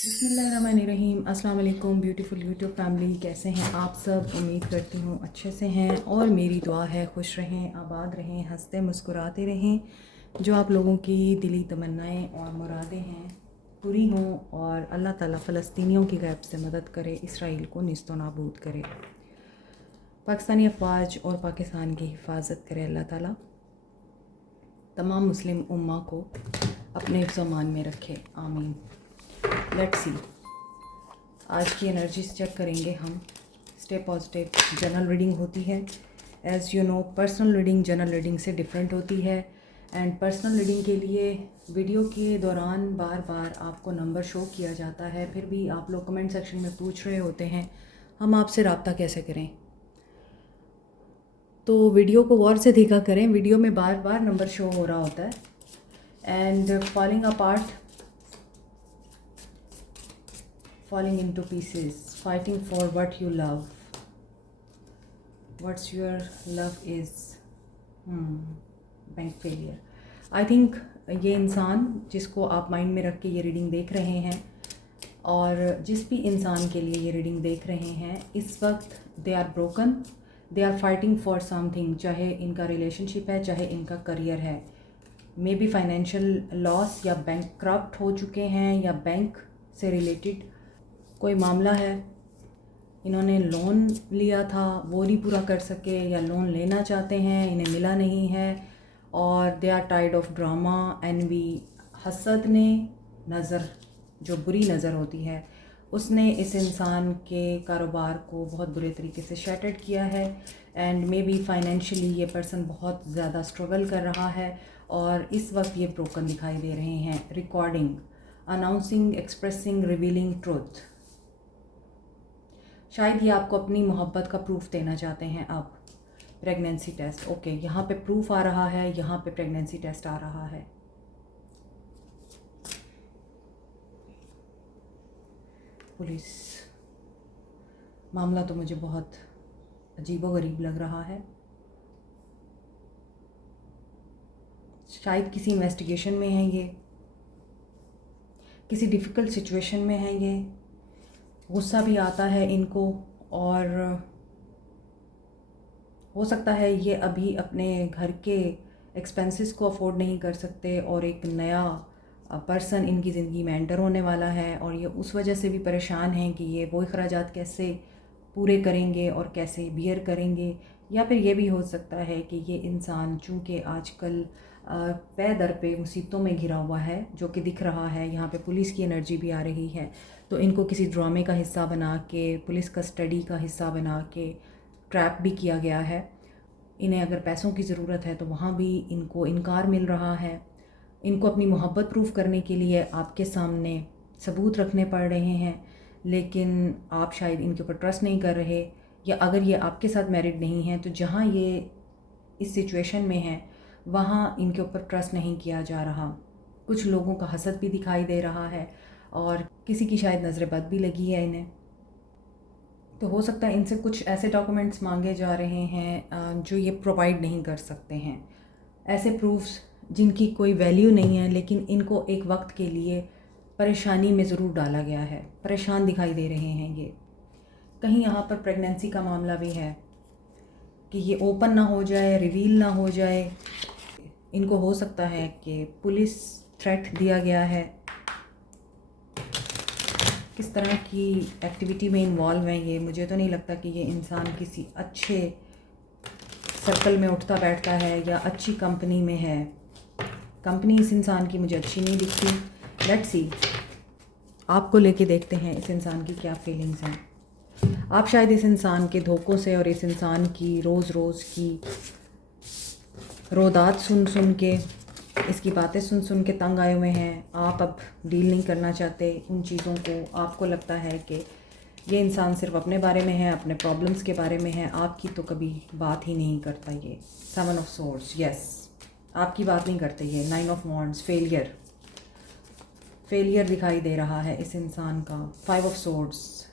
बिस्मिल्लाहिर्रहमानिर्रहीम। अस्सलाम वालेकुम ब्यूटीफुल यूट्यूब फैमिली, कैसे हैं आप सब? उम्मीद करती हूँ अच्छे से हैं और मेरी दुआ है खुश रहें, आबाद रहें, हंसते मुस्कुराते रहें। जो आप लोगों की दिली तमन्नाएं और मुरादें हैं पूरी हों और अल्लाह ताला फ़लस्तीनियों की गैब से मदद करे, इसराइल को निस्तो नाबूद करे, पाकिस्तानी अफवाज और पाकिस्तान की हिफाजत करे अल्लाह ताला, तमाम मुस्लिम उम्मा को अपने ज़मान में रखे, आमीन। लेट्स सी, आज की एनर्जीज चेक करेंगे हम। Stay positive. जनरल रीडिंग होती है, as you know personal reading general reading से डिफरेंट होती है। एंड पर्सनल रीडिंग के लिए वीडियो के दौरान बार बार आपको नंबर शो किया जाता है, फिर भी आप लोग कमेंट सेक्शन में पूछ रहे होते हैं हम आपसे रब्ता कैसे करें। तो वीडियो को गौर से देखा करें, वीडियो में बार बार नंबर शो हो रहा होता है। And falling apart, falling into pieces, fighting for what you love, what's your love is, bank failure। I think ये इंसान जिसको आप माइंड में रख के ये रीडिंग देख रहे हैं और जिस भी इंसान के लिए ये रीडिंग देख रहे हैं, इस वक्त they are broken, they are fighting for something, चाहे इनका रिलेशनशिप है, चाहे इनका करियर है, मे बी फाइनेंशियल लॉस या बैंकक्रप्ट हो चुके हैं या बैंक से रिलेटेड कोई मामला है। इन्होंने लोन लिया था वो नहीं पूरा कर सके, या लोन लेना चाहते हैं इन्हें मिला नहीं है, और they are tired of drama, envy, हसद ने नज़र, जो बुरी नज़र होती है, उसने इस इंसान के कारोबार को बहुत बुरे तरीके से शैटर्ड किया है। एंड मे बी फाइनेंशियली ये पर्सन बहुत ज़्यादा स्ट्रगल कर रहा है और इस वक्त ये ब्रोकन दिखाई दे रहे हैं। Recording, announcing, expressing, revealing truth. शायद ये आपको अपनी मोहब्बत का प्रूफ देना चाहते हैं। अब प्रेगनेंसी टेस्ट, ओके, यहाँ पे प्रूफ आ रहा है, यहाँ पे प्रेगनेंसी टेस्ट आ रहा है। पुलिस, मामला तो मुझे बहुत अजीबोगरीब लग रहा है। शायद किसी इन्वेस्टिगेशन में है ये, किसी डिफ़िकल्ट सिचुएशन में है ये। गुस्सा भी आता है इनको और हो सकता है ये अभी अपने घर के एक्सपेंसेस को अफोर्ड नहीं कर सकते और एक नया पर्सन इनकी ज़िंदगी में एंटर होने वाला है, और ये उस वजह से भी परेशान हैं कि ये वो अखराजात कैसे पूरे करेंगे और कैसे बियर करेंगे। या फिर ये भी हो सकता है कि ये इंसान चूँकि आजकल पे दर पे मुसीबतों में घिरा हुआ है, जो कि दिख रहा है, यहाँ पे पुलिस की एनर्जी भी आ रही है, तो इनको किसी ड्रामे का हिस्सा बना के, पुलिस कस्टडी का हिस्सा बना के ट्रैप भी किया गया है। इन्हें अगर पैसों की ज़रूरत है तो वहाँ भी इनको इनकार मिल रहा है। इनको अपनी मोहब्बत प्रूफ करने के लिए आपके सामने सबूत रखने पड़ रहे हैं, लेकिन आप शायद इनके ऊपर ट्रस्ट नहीं कर रहे, या अगर ये आपके साथ मैरिड नहीं हैं तो जहाँ ये इस सिचुएशन में हैं वहाँ इनके ऊपर ट्रस्ट नहीं किया जा रहा। कुछ लोगों का हसद भी दिखाई दे रहा है और किसी की शायद नज़र बद भी लगी है इन्हें। तो हो सकता है इनसे कुछ ऐसे डॉक्यूमेंट्स मांगे जा रहे हैं जो ये प्रोवाइड नहीं कर सकते हैं। ऐसे प्रूफ्स जिनकी कोई वैल्यू नहीं है, लेकिन इनको एक वक्त के लिए परेशानी में ज़रूर डाला गया है। परेशान दिखाई दे रहे हैं ये। कहीं यहाँ पर प्रेगनेंसी का मामला भी है कि ये ओपन ना हो जाए, रिवील ना हो जाए। इनको हो सकता है कि पुलिस थ्रेट दिया गया है। किस तरह की एक्टिविटी में इन्वॉल्व हैं ये, मुझे तो नहीं लगता कि ये इंसान किसी अच्छे सर्कल में उठता बैठता है या अच्छी कंपनी में है। कंपनी इस इंसान की मुझे अच्छी नहीं दिखती। लेट्स सी, आपको लेके देखते हैं इस इंसान की क्या फीलिंग्स हैं। आप शायद इस इंसान के धोखों से और इस इंसान की रोज़ रोज़ की रोदात सुन सुन के, इसकी बातें सुन सुन के तंग आए हुए हैं। आप अब डील नहीं करना चाहते उन चीज़ों को। आपको लगता है कि ये इंसान सिर्फ अपने बारे में है, अपने प्रॉब्लम्स के बारे में है, आपकी तो कभी बात ही नहीं करता ये। 7 ऑफ सोर्ड्स, यस, आपकी बात नहीं करते ये। 9 ऑफ वॉन्ड्स, फेलियर दिखाई दे रहा है इस इंसान का। 5 ऑफ सोर्ड्स,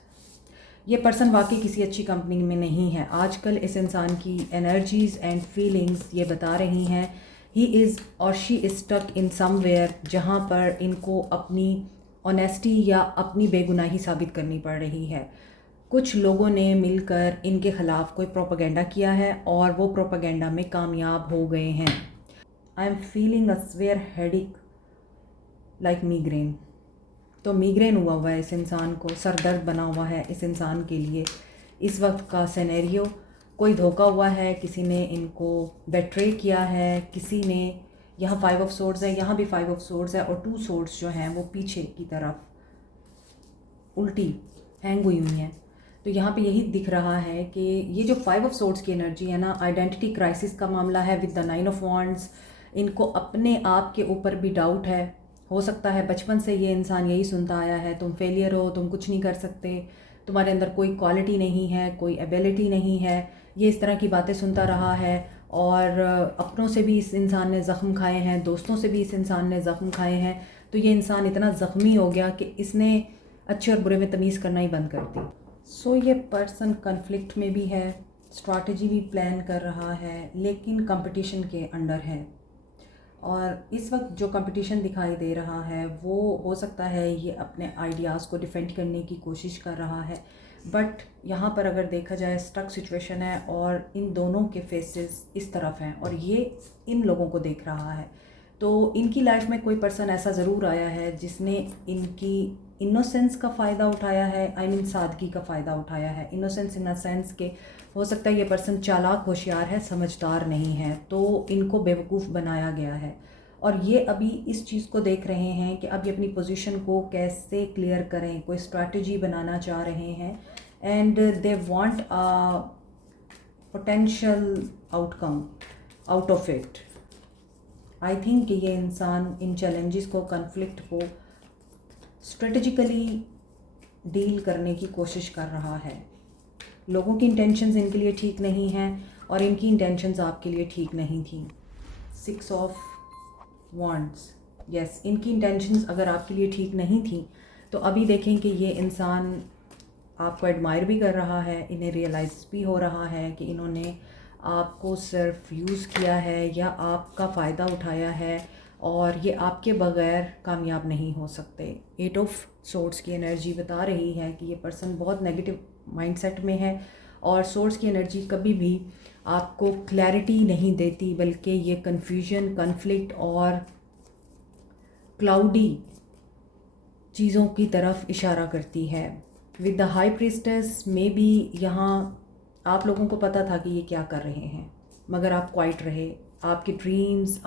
ये पर्सन वाकई किसी अच्छी कंपनी में नहीं है। आजकल इस इंसान की एनर्जीज़ एंड फीलिंग्स ये बता रही हैं ही इज़ और she is stuck in somewhere, जहाँ पर इनको अपनी ऑनेस्टी या अपनी बेगुनाही साबित करनी पड़ रही है। कुछ लोगों ने मिलकर इनके ख़िलाफ़ कोई प्रोपेगेंडा किया है और वो प्रोपेगेंडा में कामयाब हो गए हैं। I am feeling a severe headache like migraine. तो मीग्रेन हुआ है इस इंसान को, सर दर्द बना हुआ है इस इंसान के लिए। इस वक्त का सिनेरियो, कोई धोखा हुआ है, किसी ने इनको बेट्रे किया है, किसी ने, यहाँ 5 ऑफ सोर्ड्स है, यहाँ भी 5 ऑफ सोर्ड्स है और 2 सोर्ड्स जो हैं वो पीछे की तरफ उल्टी हैंग हुई हुई हैं। तो यहाँ पे यही दिख रहा है कि ये जो 5 ऑफ सोर्ड्स की एनर्जी है ना, आइडेंटिटी क्राइसिस का मामला है विद द 9 ऑफ वॉन्ड्स। इनको अपने आप के ऊपर भी डाउट है। हो सकता है बचपन से ये इंसान यही सुनता आया है, तुम फेलियर हो, तुम कुछ नहीं कर सकते, तुम्हारे अंदर कोई क्वालिटी नहीं है, कोई एबिलिटी नहीं है। ये इस तरह की बातें सुनता रहा है और अपनों से भी इस इंसान ने ज़ख्म खाए हैं, दोस्तों से भी इस इंसान ने ज़ख्म खाए हैं। तो ये इंसान इतना ज़ख्मी हो गया कि इसने अच्छे और बुरे में तमीज़ करना ही बंद कर दी। सो ये पर्सन कन्फ्लिक्ट में भी है, स्ट्रैटेजी भी प्लान कर रहा है, लेकिन कंपटीशन के अंडर है। और इस वक्त जो कंपटीशन दिखाई दे रहा है वो हो सकता है ये अपने आइडियाज़ को डिफेंड करने की कोशिश कर रहा है, बट यहाँ पर अगर देखा जाए स्टक सिचुएशन है और इन दोनों के फेसेस इस तरफ हैं और ये इन लोगों को देख रहा है। तो इनकी लाइफ में कोई पर्सन ऐसा ज़रूर आया है जिसने इनकी इनोसेंस का फ़ायदा उठाया है, आई मीन सादगी का फ़ायदा उठाया है। इनोसेंस इन अ सेंस के हो सकता है ये पर्सन चालाक होशियार है, समझदार नहीं है, तो इनको बेवकूफ़ बनाया गया है। और ये अभी इस चीज़ को देख रहे हैं कि अब ये अपनी पोजीशन को कैसे क्लियर करें, कोई स्ट्रैटेजी बनाना चाह रहे हैं and they want a potential outcome out of it. I think कि ये इंसान इन चैलेंजेस को, कन्फ्लिक्ट को स्ट्रेटजिकली डील करने की कोशिश कर रहा है। लोगों की इंटेंशंस इनके लिए ठीक नहीं हैं और इनकी इंटेंशंस आपके लिए ठीक नहीं थी। 6 ऑफ वॉन्ड्स, यस, इनकी इंटेंशंस अगर आपके लिए ठीक नहीं थी तो अभी देखें कि ये इंसान आपको एडमायर भी कर रहा है, इन्हें रियलाइज़ भी हो रहा है कि इन्होंने आपको सिर्फ यूज़ किया है या आपका फ़ायदा उठाया है और ये आपके बग़ैर कामयाब नहीं हो सकते। 8 ऑफ सोर्ड्स की एनर्जी बता रही है कि ये पर्सन बहुत नेगेटिव माइंडसेट में है और सोर्स की एनर्जी कभी भी आपको क्लैरिटी नहीं देती, बल्कि ये कन्फ्यूजन, कन्फ्लिक्ट और क्लाउडी चीज़ों की तरफ इशारा करती है। विद द हाई प्रीस्टेस में भी यहाँ आप लोगों को पता था कि ये क्या कर रहे हैं, मगर आप क्वाइट रहे। आपकी ड्रीम्स,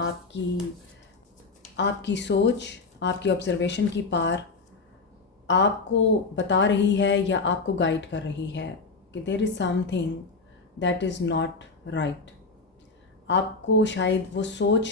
आपकी सोच, आपकी ऑब्जर्वेशन की पार आपको बता रही है या आपको गाइड कर रही है कि there is something that is not right. आपको शायद वो सोच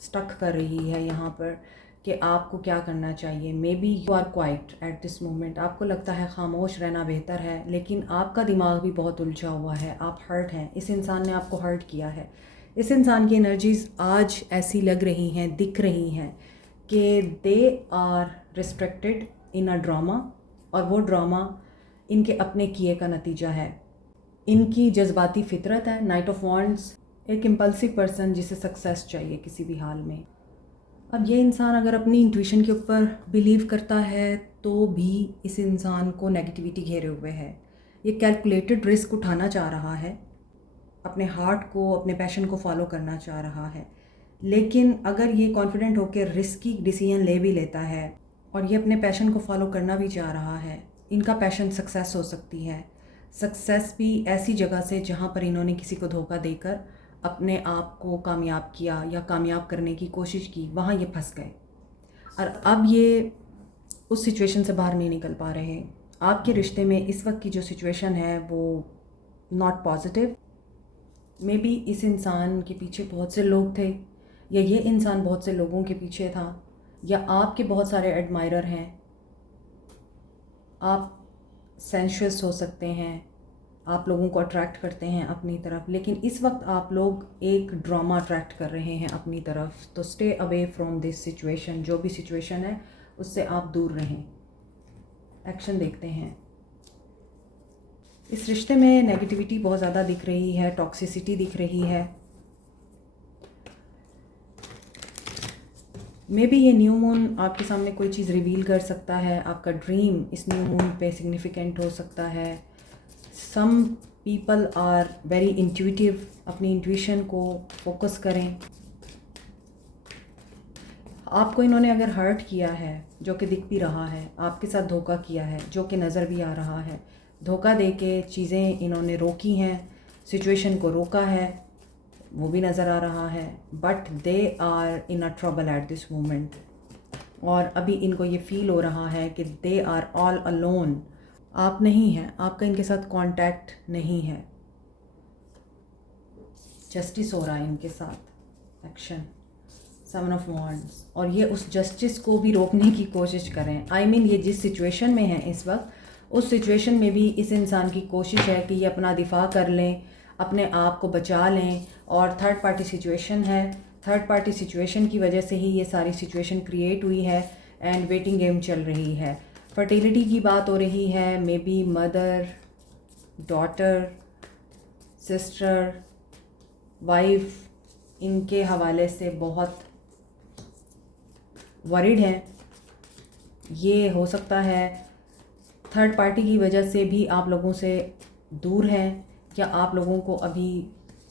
स्टक कर रही है यहाँ पर कि आपको क्या करना चाहिए। Maybe you are quiet at this moment, आपको लगता है खामोश रहना बेहतर है, लेकिन आपका दिमाग भी बहुत उलझा हुआ है, आप हर्ट हैं, इस इंसान ने आपको हर्ट किया है। इस इंसान की एनर्जीज़ आज ऐसी लग रही हैं, दिख रही हैं कि they are restricted in a drama और वो ड्रामा इनके अपने किए का नतीजा है। इनकी जज्बाती फितरत है। नाइट ऑफ वॉन्ड्स, एक इम्पल्सिव पर्सन जिसे सक्सेस चाहिए किसी भी हाल में। अब ये इंसान अगर अपनी इंट्यूशन के ऊपर बिलीव करता है तो भी इस इंसान को नेगेटिविटी घेरे हुए है। ये कैलकुलेटेड रिस्क उठाना चाह रहा है, अपने हार्ट को, अपने पैशन को फॉलो करना चाह रहा है, लेकिन अगर ये कॉन्फिडेंट होकर रिस्की डिसीजन ले भी लेता है और ये अपने पैशन को फॉलो करना भी चाह रहा है, इनका पैशन सक्सेस हो सकती है। सक्सेस भी ऐसी जगह से जहाँ पर इन्होंने किसी को धोखा देकर अपने आप को कामयाब किया या कामयाब करने की कोशिश की, वहाँ ये फंस गए और अब ये उस सिचुएशन से बाहर नहीं निकल पा रहे। आपके रिश्ते में इस वक्त की जो सिचुएशन है वो नॉट पॉजिटिव। मे बी इस इंसान के पीछे बहुत से लोग थे या ये इंसान बहुत से लोगों के पीछे था या आपके बहुत सारे एडमायरर हैं। आप सेंशुअस हो सकते हैं, आप लोगों को अट्रैक्ट करते हैं अपनी तरफ, लेकिन इस वक्त आप लोग एक ड्रामा अट्रैक्ट कर रहे हैं अपनी तरफ। तो stay away from this situation, जो भी सिचुएशन है उससे आप दूर रहें। एक्शन देखते हैं। इस रिश्ते में नेगेटिविटी बहुत ज़्यादा दिख रही है, टॉक्सिसिटी दिख रही है। मे बी ये न्यू मून आपके सामने कोई चीज़ रिवील कर सकता है, आपका ड्रीम इस न्यू मून पे सिग्निफिकेंट हो सकता है। Some people are very intuitive, अपनी इंट्यूशन को फोकस करें। आपको इन्होंने अगर हर्ट किया है, जो कि दिख भी रहा है, आपके साथ धोखा किया है, जो कि नज़र भी आ रहा है, धोखा दे के चीज़ें इन्होंने रोकी हैं, सिचुएशन को रोका है, वो भी नज़र आ रहा है। But they are in a trouble at this moment, और अभी इनको ये फील हो रहा है कि दे आर ऑल अलोन। आप नहीं हैं, आपका इनके साथ कांटेक्ट नहीं है। जस्टिस हो रहा है इनके साथ, एक्शन, 7 ऑफ वॉन्ड्स, और ये उस जस्टिस को भी रोकने की कोशिश करें। आई मीन ये जिस सिचुएशन में है इस वक्त, उस सिचुएशन में भी इस इंसान की कोशिश है कि ये अपना दिफा कर लें, अपने आप को बचा लें। और थर्ड पार्टी सिचुएशन है, थर्ड पार्टी सिचुएशन की वजह से ही ये सारी सिचुएशन क्रिएट हुई है एंड वेटिंग गेम चल रही है। फर्टिलिटी की बात हो रही है, may be mother, daughter, sister, wife इनके हवाले से बहुत वरिड हैं। ये हो सकता है थर्ड पार्टी की वजह से भी आप लोगों से दूर हैं, या आप लोगों को अभी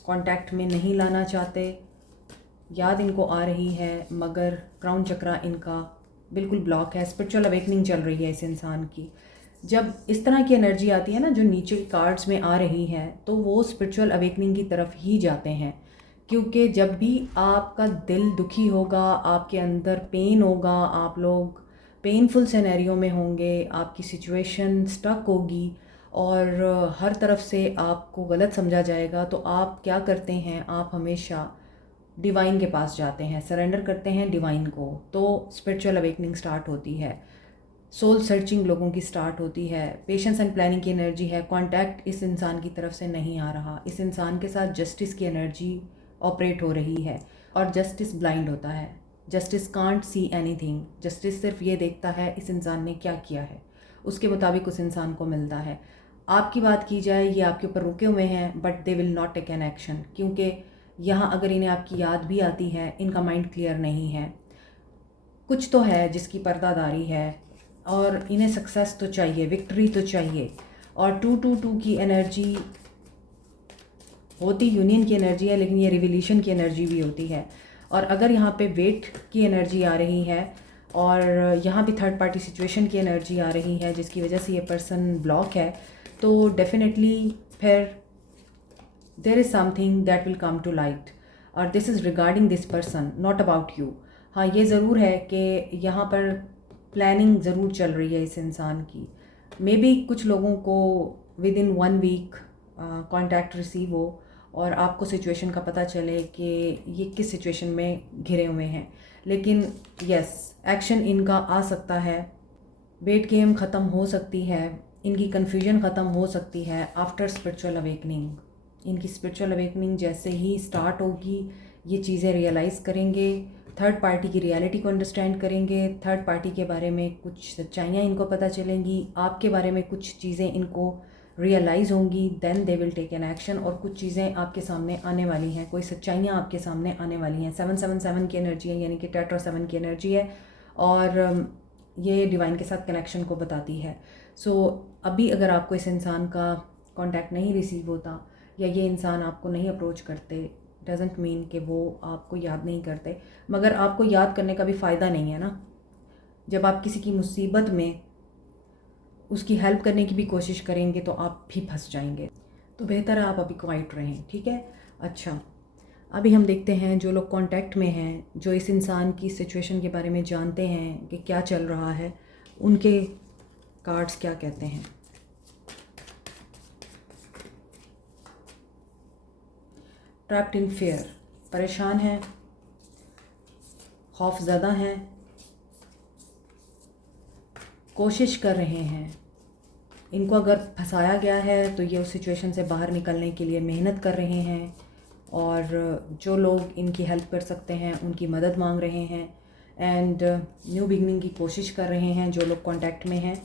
कांटेक्ट में नहीं लाना चाहते। याद इनको आ रही है मगर क्राउन चक्रा इनका बिल्कुल ब्लॉक है। स्पिरिचुअल अवेकनिंग चल रही है इस इंसान की। जब इस तरह की एनर्जी आती है ना, जो नीचे की कार्ड्स में आ रही है, तो वो स्पिरिचुअल अवेकनिंग की तरफ ही जाते हैं। क्योंकि जब भी आपका दिल दुखी होगा, आपके अंदर पेन होगा, आप लोग पेनफुल सिनेरियो में होंगे, आपकी सिचुएशन स्टक होगी और हर तरफ से आपको गलत समझा जाएगा, तो आप क्या करते हैं, आप हमेशा डिवाइन के पास जाते हैं, सरेंडर करते हैं डिवाइन को। तो स्पिरिचुअल अवेकनिंग स्टार्ट होती है, सोल सर्चिंग लोगों की स्टार्ट होती है। पेशेंस एंड प्लानिंग की एनर्जी है। कांटेक्ट इस इंसान की तरफ से नहीं आ रहा। इस इंसान के साथ जस्टिस की एनर्जी ऑपरेट हो रही है, और जस्टिस ब्लाइंड होता है। Justice can't see anything. Justice सिर्फ ये देखता है इस इंसान ने क्या किया है, उसके मुताबिक उस इंसान को मिलता है। आपकी बात की जाए, ये आपके ऊपर रुके हुए हैं, but they will not take an action. क्योंकि यहाँ अगर इन्हें आपकी याद भी आती है, इनका माइंड क्लियर नहीं है। कुछ तो है जिसकी पर्दादारी है, और इन्हें सक्सेस तो चाहिए, विक्ट्री तो चाहिए। और 222 की एनर्जी होती यूनियन की एनर्जी है, लेकिन ये रिवोल्यूशन की एनर्जी भी होती है। और अगर यहाँ पे वेट की एनर्जी आ रही है, और यहाँ भी थर्ड पार्टी सिचुएशन की एनर्जी आ रही है जिसकी वजह से ये पर्सन ब्लॉक है, तो डेफिनेटली फिर there is something that will come to light, और this is regarding this person, not about you. हाँ, ये ज़रूर है कि यहाँ पर प्लानिंग ज़रूर चल रही है इस इंसान की। मे बी कुछ लोगों को within 1 week contact receive हो और आपको सिचुएशन का पता चले कि ये किस सिचुएशन में घिरे हुए हैं। लेकिन यस, एक्शन इनका आ सकता है। वेट गेम ख़त्म हो सकती है, इनकी कन्फ्यूजन ख़त्म हो सकती है आफ्टर स्पिरिचुअल अवेकनिंग। इनकी स्पिरिचुअल अवेकनिंग जैसे ही स्टार्ट होगी, ये चीज़ें रियलाइज़ करेंगे, थर्ड पार्टी की रियलिटी को अंडरस्टैंड करेंगे, थर्ड पार्टी के बारे में कुछ सच्चाइयाँ इनको पता चलेंगी, आपके बारे में कुछ चीज़ें इनको रियलाइज़ होंगी, then they will take an action. और कुछ चीज़ें आपके सामने आने वाली हैं, कोई सच्चाइयाँ आपके सामने आने वाली हैं। 777 की एनर्जी है, यानी कि टेट्रा 7 की एनर्जी है, और ये डिवाइन के साथ कनेक्शन को बताती है। सो अभी अगर आपको इस इंसान का कांटेक्ट नहीं रिसीव होता, या ये इंसान आपको नहीं अप्रोच करते, डजेंट मीन कि वो आपको याद नहीं करते। मगर आपको याद करने का भी फ़ायदा नहीं है ना। जब आप किसी की मुसीबत में उसकी हेल्प करने की भी कोशिश करेंगे तो आप भी फंस जाएंगे। तो बेहतर है आप अभी क्वाइट रहें, ठीक है। अच्छा, अभी हम देखते हैं जो लोग कांटेक्ट में हैं, जो इस इंसान की सिचुएशन के बारे में जानते हैं कि क्या चल रहा है, उनके कार्ड्स क्या कहते हैं। ट्रैप्ड इन फेयर, परेशान हैं, खौफज़दा हैं, कोशिश कर रहे हैं। इनको अगर फंसाया गया है तो ये उस सिचुएशन से बाहर निकलने के लिए मेहनत कर रहे हैं, और जो लोग इनकी हेल्प कर सकते हैं उनकी मदद मांग रहे हैं, एंड न्यू बिगनिंग की कोशिश कर रहे हैं जो लोग कांटेक्ट में हैं।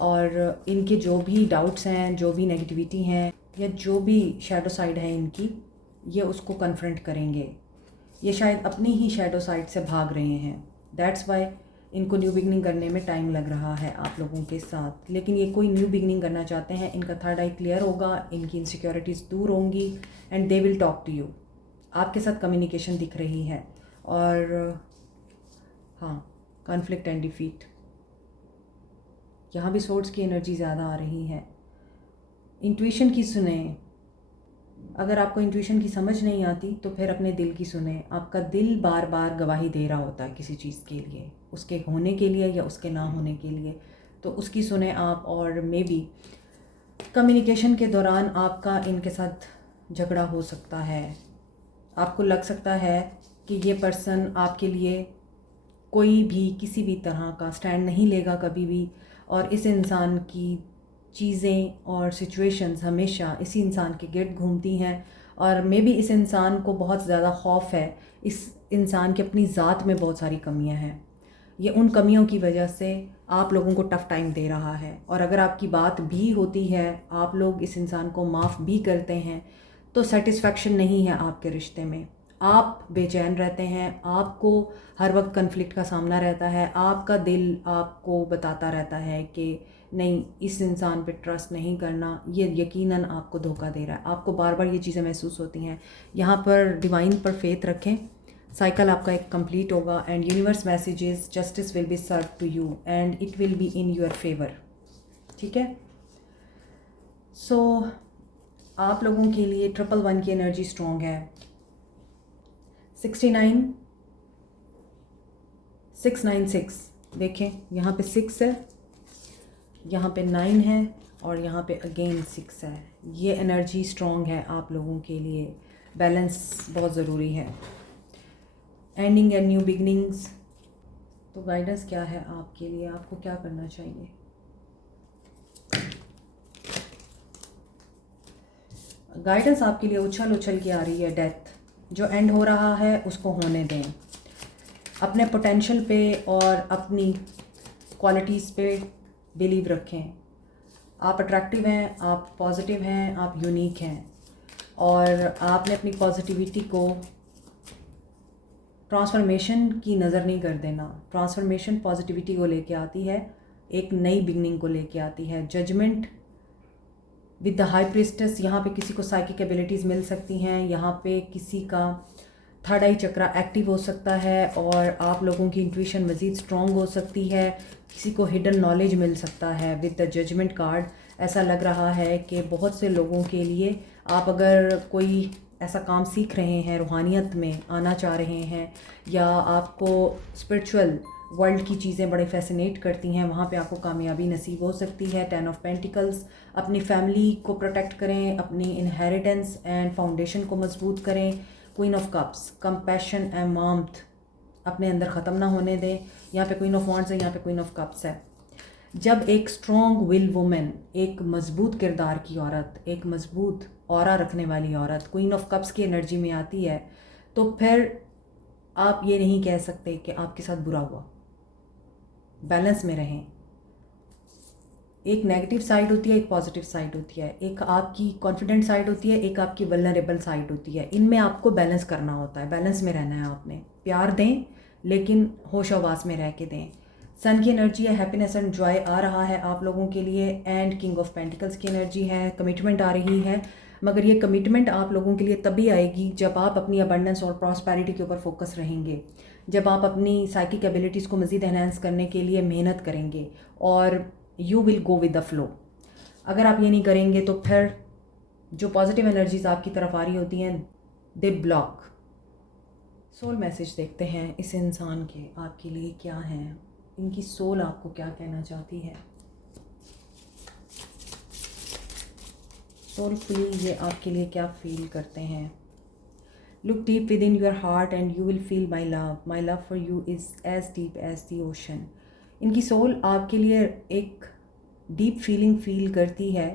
और इनके जो भी डाउट्स हैं, जो भी नेगेटिविटी हैं, या जो भी शैडो साइड है इनकी, ये उसको कन्फ्रंट करेंगे। ये शायद अपनी ही शैडो साइड से भाग रहे हैं। दैट्स वाई इनको न्यू बिगनिंग करने में टाइम लग रहा है आप लोगों के साथ। लेकिन ये कोई न्यू बिगनिंग करना चाहते हैं, इनका थर्ड आई क्लियर होगा, इनकी इनसिक्योरिटीज़ दूर होंगी and they will talk to you. आपके साथ कम्युनिकेशन दिख रही है। और हाँ, कॉन्फ्लिक्ट एंड डिफीट, यहाँ भी सोर्ड्स की एनर्जी ज़्यादा आ रही है। इंट्यूशन की सुने। अगर आपको इंट्यूशन की समझ नहीं आती तो फिर अपने दिल की सुने। आपका दिल बार बार गवाही दे रहा होता है किसी चीज़ के लिए, उसके होने के लिए या उसके ना होने के लिए, तो उसकी सुने आप। और मे बी कम्युनिकेशन के दौरान आपका इनके साथ झगड़ा हो सकता है। आपको लग सकता है कि ये पर्सन आपके लिए कोई भी किसी भी तरह का स्टैंड नहीं लेगा कभी भी, और इस इंसान की चीज़ें और सिचुएशंस हमेशा इसी इंसान के गिर्द घूमती हैं। और मे बी इस इंसान को बहुत ज़्यादा खौफ है, इस इंसान की अपनी ज़ात में बहुत सारी कमियां हैं। ये उन कमियों की वजह से आप लोगों को टफ़ टाइम दे रहा है। और अगर आपकी बात भी होती है, आप लोग इस इंसान को माफ़ भी करते हैं, तो सेटिस्फेक्शन नहीं है आपके रिश्ते में। आप बेचैन रहते हैं, आपको हर वक्त कन्फ्लिक्ट का सामना रहता है। आपका दिल आपको बताता रहता है कि नहीं, इस इंसान पे ट्रस्ट नहीं करना, ये यकीनन आपको धोखा दे रहा है। आपको बार बार ये चीज़ें महसूस होती हैं। यहाँ पर डिवाइन पर फेथ रखें, साइकिल आपका एक कंप्लीट होगा and universe messages justice will be serve to you and it will be in your favour. ठीक है। सो आप लोगों के लिए 111 की एनर्जी स्ट्रॉन्ग है। 69 696 देखें, यहाँ पे 6 है, यहाँ पे 9 है और यहाँ पे अगेन 6 है। ये एनर्जी स्ट्रॉन्ग है आप लोगों के लिए। बैलेंस बहुत ज़रूरी है। Ending and new beginnings. तो गाइडेंस क्या है आपके लिए, आपको क्या करना चाहिए? गाइडेंस आपके लिए उछल उछल के आ रही है। डेथ, जो एंड हो रहा है उसको होने दें। अपने पोटेंशियल पे और अपनी क्वालिटीज़ पे बिलीव रखें। आप अट्रैक्टिव हैं, आप पॉजिटिव हैं, आप यूनिक हैं, और आपने अपनी पॉजिटिविटी को ट्रांसफॉर्मेशन की नज़र नहीं कर देना। ट्रांसफॉर्मेशन पॉजिटिविटी को लेके आती है, एक नई बिगनिंग को लेके आती है। Judgement with the high priestess, यहाँ पे किसी को साइकिक एबिलिटीज़ मिल सकती हैं, यहाँ पे किसी का थर्ड आई चक्रा एक्टिव हो सकता है और आप लोगों की इंट्यूशन मज़ीद स्ट्रॉन्ग हो सकती है। किसी को हिडन नॉलेज मिल सकता है। विद द जजमेंट कार्ड ऐसा लग रहा है कि बहुत से लोगों के लिए, आप अगर कोई ऐसा काम सीख रहे हैं, रूहानियत में आना चाह रहे हैं, या आपको स्पिरिचुअल वर्ल्ड की चीज़ें बड़े फैसिनेट करती हैं, वहाँ पे आपको कामयाबी नसीब हो सकती है। 10 ऑफ पेंटिकल्स, अपनी फैमिली को प्रोटेक्ट करें, अपनी इनहेरिटेंस एंड फाउंडेशन को मजबूत करें। Queen of cups, compassion and warmth अपने अंदर ख़त्म ना होने दें। यहाँ पे क्वीन ऑफ वॉन्ड्स है, यहाँ पे क्वीन ऑफ कप्स है। जब एक स्ट्रॉन्ग विल वुमेन, एक मजबूत किरदार की औरत, एक मजबूत ऑरा रखने वाली औरत क्वीन ऑफ कप्स की एनर्जी में आती है, तो फिर आप ये नहीं कह सकते कि आपके साथ बुरा हुआ। बैलेंस में रहें। एक नेगेटिव साइड होती है, एक पॉजिटिव साइड होती है, एक आपकी कॉन्फिडेंट साइड होती है, एक आपकी वल्नरेबल साइड होती है। इनमें आपको बैलेंस करना होता है, बैलेंस में रहना है आपने। प्यार दें लेकिन होश हवास में रह के दें। सन की एनर्जी है, हैप्पीनेस एंड जॉय आ रहा है आप लोगों के लिए। एंड किंग ऑफ पेंटिकल्स की एनर्जी है, कमिटमेंट आ रही है। मगर ये कमिटमेंट आप लोगों के लिए तभी आएगी जब आप अपनी अबंडेंस और प्रॉस्पेरिटी के ऊपर फोकस रहेंगे, जब आप अपनी साइकिक एबिलिटीज़ को मज़ीद एनहांस करने के लिए मेहनत करेंगे, और you will go with the flow. अगर आप ये नहीं करेंगे तो फिर जो पॉजिटिव एनर्जीज आपकी तरफ आ रही होती हैं, दे ब्लॉक। सोल मैसेज देखते हैं इस इंसान के आपके लिए क्या हैं, इनकी सोल आपको क्या कहना चाहती है। सोलफुली ये आपके लिए क्या फील करते हैं। Look deep within your heart and you will feel my love. My love for you is as deep as the ocean. इनकी सोल आपके लिए एक डीप फीलिंग फील करती है,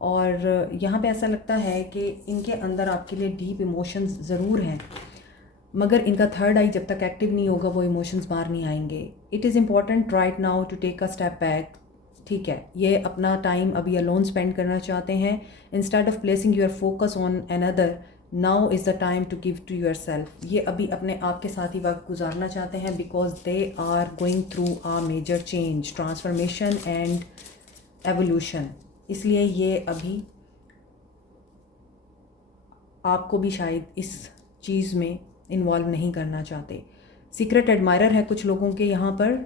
और यहाँ पे ऐसा लगता है कि इनके अंदर आपके लिए डीप इमोशंस ज़रूर हैं, मगर इनका थर्ड आई जब तक एक्टिव नहीं होगा वो इमोशंस बाहर नहीं आएंगे। It is important right now to take a step back. ठीक है, ये अपना टाइम अभी अलोन स्पेंड करना चाहते हैं। Instead of placing your focus on another, now is the time to give to yourself. ये अभी अपने आप के साथ ही वक्त गुजारना चाहते हैं because they are going through a major change, transformation and evolution. इसलिए ये अभी आपको भी शायद इस चीज़ में इन्वॉल्व नहीं करना चाहते। सीक्रेट एडमायरर है कुछ लोगों के यहाँ पर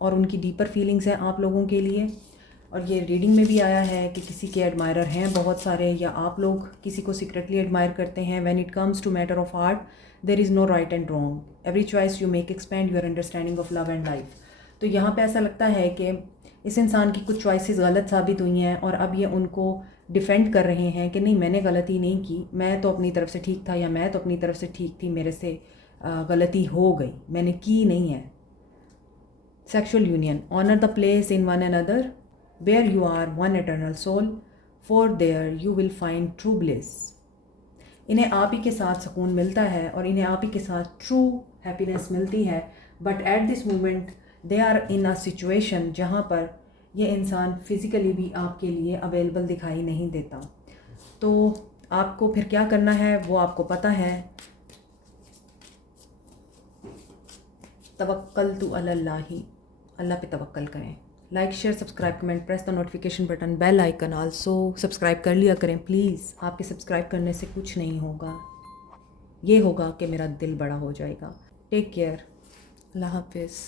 और उनकी डीपर फीलिंग्स हैं आप लोगों के लिए। और ये रीडिंग में भी आया है कि किसी के एडमायरर हैं बहुत सारे, या आप लोग किसी को सीक्रेटली एडमायर करते हैं। When it comes to matter of art there is no right and wrong, every choice you make expand your understanding of love and life. तो यहाँ पे ऐसा लगता है कि इस इंसान की कुछ चॉइसेस गलत साबित हुई हैं और अब ये उनको डिफेंड कर रहे हैं कि नहीं मैंने गलती नहीं की, मैं तो अपनी तरफ से ठीक था, या मैं तो अपनी तरफ से ठीक थी, मेरे से गलती हो गई, मैंने की नहीं है। Sexual union, honour the place in one another where you are one eternal soul, for there you will find true bliss। इन्हें आप ही के साथ सुकून मिलता है और इन्हें आप ही के साथ ट्रू हैप्पीनेस मिलती है, but at this moment they are in a situation जहाँ पर ये इंसान फिज़िकली भी आपके लिए अवेलेबल दिखाई नहीं देता। तो आपको फिर क्या करना है वो आपको पता है। तवक्कल तु अलल्लाही, अल्लाह पे तवक्कल करें। Like share subscribe comment press the notification button, bell icon also subscribe कर लिया करें प्लीज़। आपके सब्सक्राइब करने से कुछ नहीं होगा, ये होगा कि मेरा दिल बड़ा हो जाएगा। टेक केयर, अल्लाह हाफिज़।